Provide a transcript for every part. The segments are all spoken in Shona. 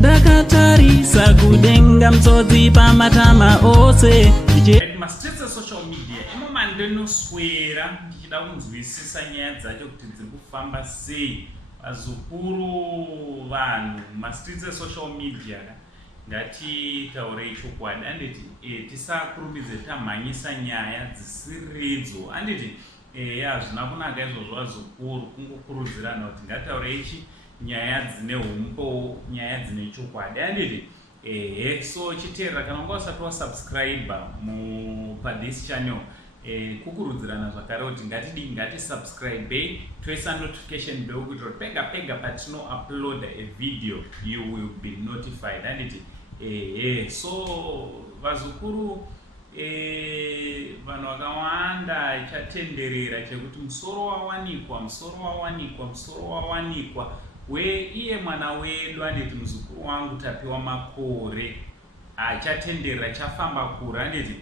Dakatarisa kudenga mtsotsi pamatama ose. Masitetse social media imomandenoswera ndichida kunzwisisa nyaya dzacho kuti dziri kufamba sei pazukuru vanhu. Masitetse social media ngatitaurei chokwadi anditi tisakurumidze tamhanyisa nyaya dzisiridzo anditi hazvina kunaka izvozvo vazukuru kungokurudzirana kuti ngataurei nyaya dzine umpo, nyaya dzine chokwadi anditi so chiteerera kana unga usati wasubscribe this channel kukurudzirana zvakare kuti ngatisubscribe toisa notification bell kuitira kuti pega pega patino upload a video you will be notified anditi so vazukuru vanhu vakawanda chatenderera chekuti musoro wawanikwa iye mwana wedu anditi muzukuru wangu tapiwa makore achatenderera chafamba kure anditi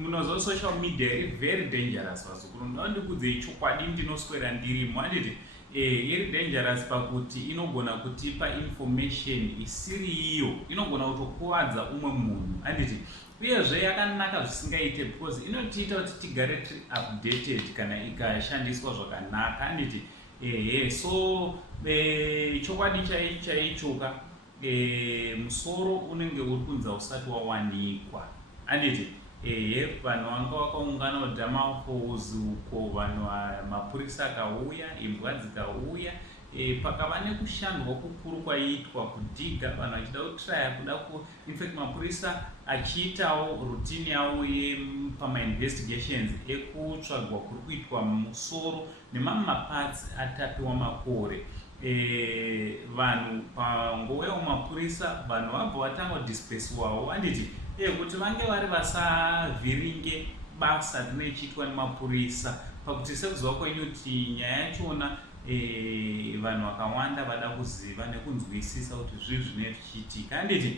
munozo social media iri very dangerous vazukuru. Ndikudze chokwadi ndinoswera ndirimo anditi iri dangerous pakuti inogona kutipa information isiri iyo, inogona kutokuvadza umwe munhu anditi uyezve yakanaka zvisingaite because inotiita kuti tigare tiri updated kana ikashandiswa zvakanaka anditi so chokwadi chaichoka musoro unenge uri kunzi usati wawanikwa anditi vanhu vanga vakaungana kudhamafozi uko vanhu mapurisa akauya imbwa dzikauya pakava nekushandwa kukuru kwaitwa kudhiga vanhu vachida kutraya kuda infact mapurisa achiitawo rutini yavo pamainvestigations ekutsvagwa kuri kuitwa musoro nemamwe mapatsi atapiwa makore. Vanhu pangowewo mapurisa vanhu vabva vatanga kudispersiwawo anditi kuti vange vari vasavhiringe basa rinochiitwa nemapurisa pakuti sekuziva kwenyu kuti nyaya yachona vanhu vakawanda vada kuziva nekunzwisisa kuti zvii zvine zvichiitika anditi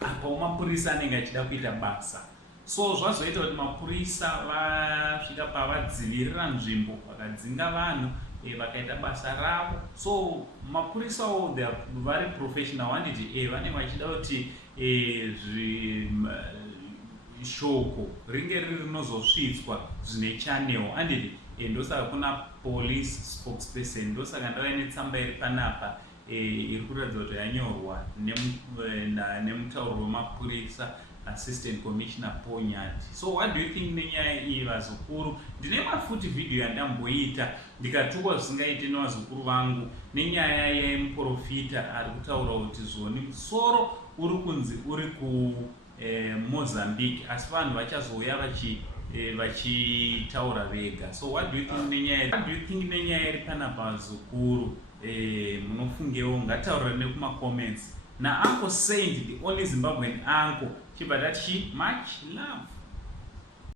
apawo mapurisa anenge achida kuita basa. So zvazoita kuti mapurisa vasvika pavadzivirira nzvimbo vakadzinga vanhu vakaita basa ravo. So mapurisa vari professional anditi vanenge vachida kuti shoko ringe riri rinozosvitswa zvine channel anditi ndosaka kuna police spokesperson ndosaka ndava netsamba iri panapa iri kuratidza kuti yanyorwa nemutauro wemapurisa Assistant Commissioner Ponyati. So what do you think nenyaya iyi vazukuru? Ndine mafuti video yandamboita ndikatukwa zvisingaite nevazukuru vangu nenyaya yemuprofita ari kutaura kuti zvoni musoro uri kunzi uri ku Mozambique asi vanhu vachazouya vachitaura vega. So what do you think nenyaya iri panapa vazukuru? Munofungewo ngataurira nekuma-comments. Na Uncle Saint, the only Zimbabwean uncle, much love.